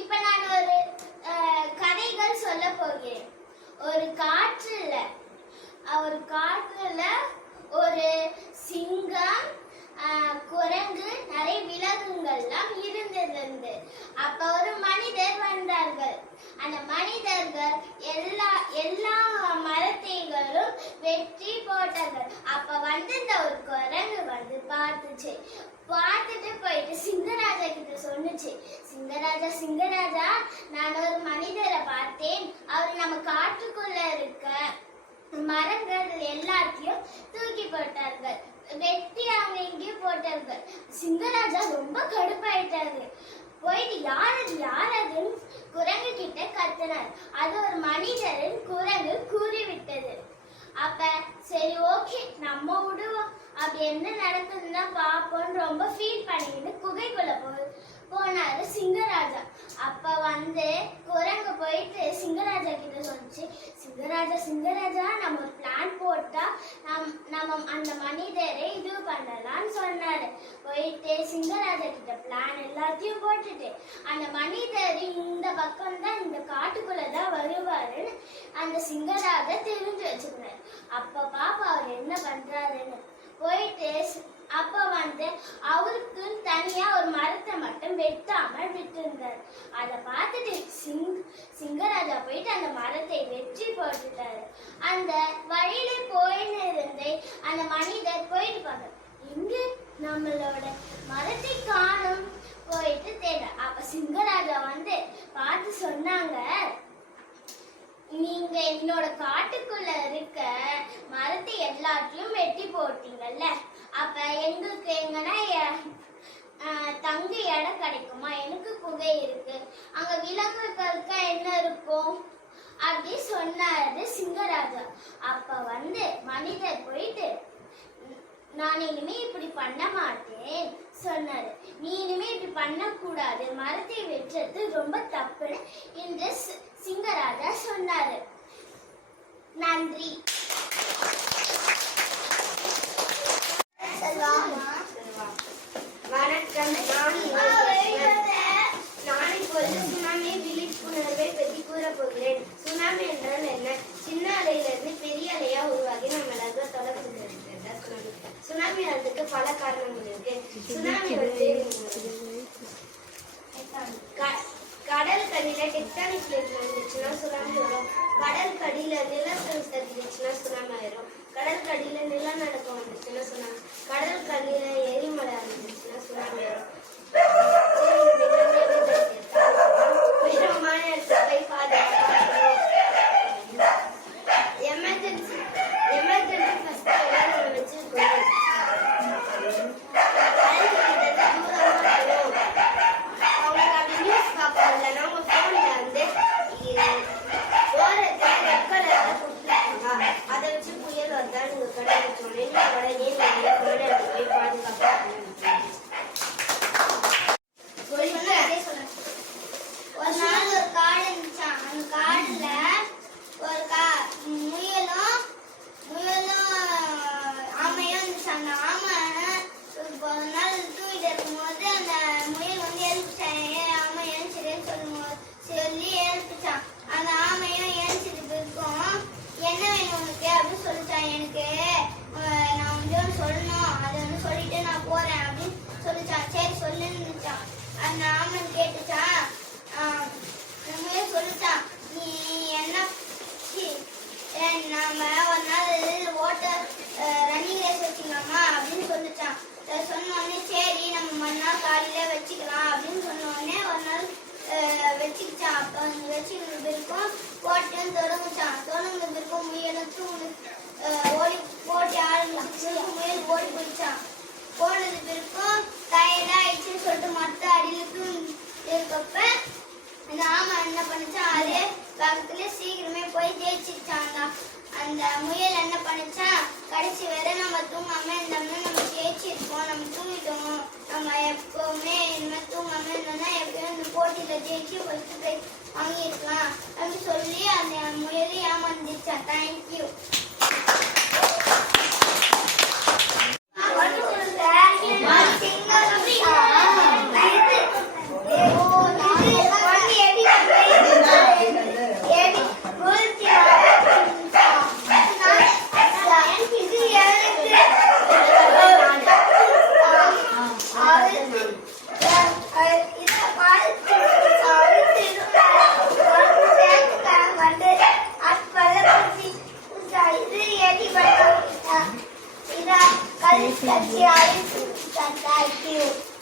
இப்ப நான் ஒரு கதைகள் சொல்ல போகிறேன். ஒரு காட்டுல ஒரு சிங்கம், குரங்கு, நிறைய விலங்குகள்லாம் இருந்தது. அப்ப ஒரு மனிதர் வந்தார்கள். அந்த மனிதர்கள் எல்லா மரத்தைகளும் வெட்டி போட்டார்கள். அப்ப இந்த ஒரு குரங்கு பார்த்துட்டு போயிட்டு சிங்கராஜா கிட்ட சொன்னுச்சு, சிங்கராஜா, நான் ஒரு மனிதரை பார்த்தேன். அவர் நம்ம காட்டுக்குள்ள இருக்க மரங்கள் எல்லாத்தையும் தூக்கி போட்டார்கள், வெட்டி அவங்க எங்கேயும் போட்டார்கள். சிங்கராஜா ரொம்ப கடுப்பாயிட்டாரு. போயிட்டு யாரது குரங்கு கிட்ட கத்தினார். அது ஒரு மனிதரின் குரங்கு கூறிவிட்டது. அப்ப சரி, ஓகே, நம்ம விடுவோம், அப்படி என்ன நடக்குதுன்னா பாப்போம் ரொம்ப ஃபீல் பண்ணிட்டு குகைக்குள்ள போனாரு சிங்கராஜா. அப்ப குரங்கு போயிட்டு சிங்கராஜா கிட்ட சொல்லிச்சு, சிங்கராஜா, நம்ம ஒரு பிளான் போட்டா நம்ம அந்த மனிதரை இது பண்ணலாம்னு சொன்னாரு. போயிட்டு சிங்கராஜா கிட்ட பிளான் எல்லாத்தையும் போட்டுட்டு அந்த மனிதர் இந்த பக்கம் தான், இந்த காட்டுக்குள்ளதான் வருவாருன்னு அந்த சிங்கராஜா தெரிஞ்சு வச்சுக்கிறாரு. அப்ப பாப்பா அவர் என்ன பண்றாருன்னு போயிட்டு அப்ப அவருக்கு தனியா ஒரு மரத்தை மட்டும் வெட்டாமல் விட்டிருந்தார். அதை பார்த்துட்டு சிங்கராஜா போயிட்டு அந்த மரத்தை வெட்டி போட்டுட்டாரு. அந்த வழியில போயின்னு இருந்து அந்த மனிதர் போயிட்டு பார்த்தார், இங்க நம்மளோட மரத்தை காணும். போயிட்டு தேட அப்ப சிங்கராஜா பார்த்து சொன்னாங்க, நீங்க என்னோட காட்டுக்குள்ள இருக்க மரத்தை எல்லாத்தையும் வெட்டி போட்டீங்கல்ல, அப்ப எங்களுக்கு எங்கன்னா தங்க இடம் கிடைக்குமா? எனக்கு குகை இருக்கு, அங்க விலங்குகளுக்கு என்ன இருக்கும் அப்படி சொன்னாரு சிங்கராஜா. அப்ப மனிதர் போயிட்டு, நான் இனிமே இப்படி பண்ண மாட்டேன் சொன்னாரு. நீ இனிமே இப்படி பண்ண கூடாது, மரத்தை வெட்டுறது ரொம்ப தப்புன்னு என்று சிங்கராஜா சொன்னாரு. நன்றி. வணக்கம். நான் இப்பொழுது சுனாமி விழிப்புணர்வை பற்றி கூற போகிறேன். சுனாமி என்றால் என்ன? சின்ன அலையிலிருந்து பெரிய அலையா உருவாகி நம்மளாக தொடர்பு. சுனாமி வர்றதுக்கு பல காரணங்கள் இருக்கு. சுனாமி கடல் கடியில டெக்டானிக் பிளேட் வந்துச்சுன்னா சுனாமி வரும். கடல் கடியில நிலத்தடி தட்டிச்சுன்னா சுனாமி ஆயிரும். கடல் கடியில நிலநடுக்கம் வந்துச்சுன்னா சுனாமி. கடல் கடியில எரிமலை வந்துச்சுன்னா சுனாமி வரும். உயரமான இடத்தை பாதுகாக்கணும். எமர்ஜென்சி ஃபர்ஸ்ட் எல்லாரும் வச்சிருக்கோம். அதை வச்சு புயல் வந்தா நீங்க கடை வச்சோடனே உடனே போய் பாதுகாப்பு. ஒரு நாள் ஒரு காடு இருந்துச்சான். அந்த காடுல ஒரு முயலும் ஆமையும் இருந்துச்சு. அந்த ஆமை ஒரு நாள் தூங்கிட்டு இருக்கும்போது அந்த முயல் எழுப்பிச்சான். ஆமை எழுச்சிருன்னு சொல்லி எழுப்பிச்சான். அந்த ஆமையும் எழுச்சிட்டு இருக்கும். என்ன வேணும் உனக்கு அப்படின்னு சொல்லிச்சான். எனக்கு நான் ஒன்று சொல்லணும், அதை சொல்லிட்டு நான் போறேன் அப்படின்னு சொல்லிச்சான். சரி சொல்லுன்னு அந்த ஆமை கேட்டுச்சான். சொல்லிச்சான், நீ என்ன நாம ஒரு நாள் ரன்னிங் ரேஸ் வச்சுக்கலாமா அப்படின்னு சொல்லிச்சான். சொன்னோடனே சரி நம்ம மறுநாள் காலையில வச்சுக்கலாம் அப்படின்னு சொன்னோடனே ஒரு நாள் வச்சுக்கிச்சான். அப்போ வச்சுக்கிறது இருக்கும் போட்டியும் தொடங்குது இருக்கும். முயலும் ஓடி போட்டி ஆரம்பிச்சு. முயல் ஓடி போயிடுச்சான். போனது இருக்கும் டயர்டா ஆயிடுச்சுன்னு சொல்லிட்டு மற்ற அடியிலுக்கு இருக்கப்ப அந்த ஆமை என்ன பண்ணிச்சான், அதே பக்கத்துல சீக்கிரமே போய் ஜெயிச்சிருச்சாங்க. அந்த முயல் என்ன பண்ணிச்சான், கடைசி வரை நம்ம தூங்காம இருந்தோம்னா நம்ம ஜெயிச்சிருக்கோம், நம்ம தூங்கிட்டோம், நம்ம எப்பவுமே இனிமேல் தூங்காம இருந்தோம்னா எப்பயும் இந்த போட்டியில ஜெயிச்சு ஃபர்ஸ்ட் பிரைஸ் வாங்கிருக்கலாம் அப்படின்னு சொல்லி அந்த முயலை ஏமாந்துச்சான். தேங்க்யூ. சிங்கம் Thank you.